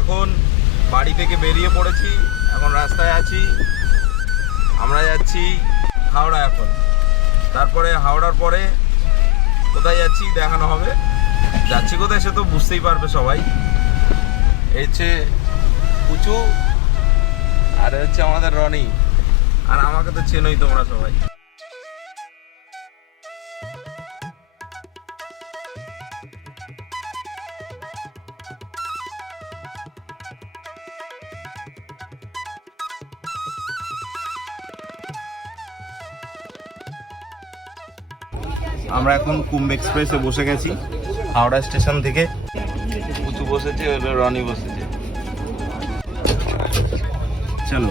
এখন বাড়ি থেকে বেরিয়ে পড়েছি, এখন রাস্তায় আছি। আমরা যাচ্ছি হাওড়া এখন। তারপরে হাওড়ার পরে কোথায় যাচ্ছি দেখানো হবে। যাচ্ছি কোথায় সে তো বুঝতেই পারবে সবাই। এই হচ্ছে পুচু, আর হচ্ছে আমাদের রনি, আর আমাকে তো চেনোই তোমরা সবাই। আমরা এখন কুম্ভ এক্সপ্রেসে বসে গেছি হাওড়া স্টেশন থেকে। পুচু বসেছে, রনি বসেছে। চলো।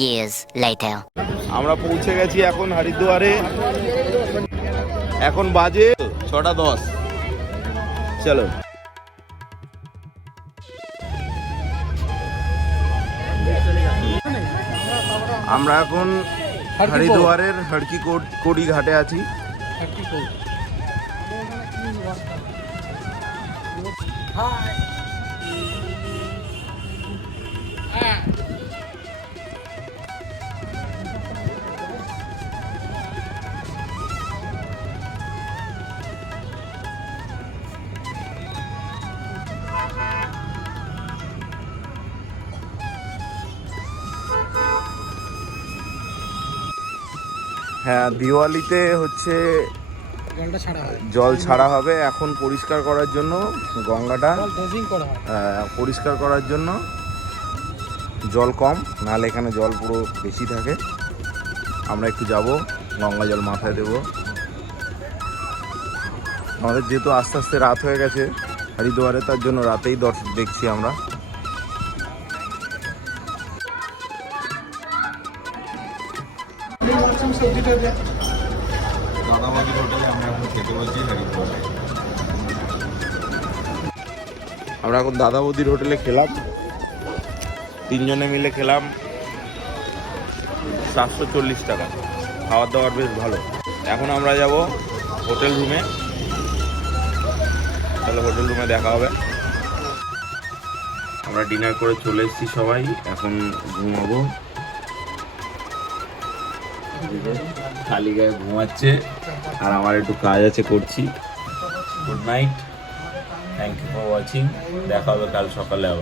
years later. আমরা পৌঁছে গেছি এখন হরিদ্বারে। এখন বাজে 6:10। চলো। আমরা এখন হরিদ্বারের হড়কি কোড়ি ঘাটে আছি। হ্যাঁ, দিওয়ালিতে হচ্ছে জল ছাড়া হবে। এখন পরিষ্কার করার জন্য গঙ্গাটা পরিষ্কার করার জন্য জল কম, নাহলে এখানে জল পুরো বেশি থাকে। আমরা একটু যাব, গঙ্গা জল মাথায় দেব। আমাদের যেহেতু আস্তে আস্তে রাত হয়ে গেছে হরিদ্বারে, তার জন্য রাতেই দর্শন দেখছি আমরা। দাদাবাদির হোটেলে আমরা এখন খেতে বলছি হরিদ্বারে। আমরা এখন দাদাবদির হোটেলে খেলাম, 3 জনে মিলে খেলাম 740 টাকা। খাওয়ার দাওয়ার বেশ ভালো। এখন আমরা যাব হোটেল রুমে। তাহলে হোটেল রুমে দেখা হবে। আমরা ডিনার করে চলে এসেছি সবাই, এখন ঘুমাবো। খালি গায়ে ঘুমাচ্ছে, আর আমার একটু কাজ আছে, করছি। Good night, thank you for watching. দেখা হবে কাল সকালে আবার।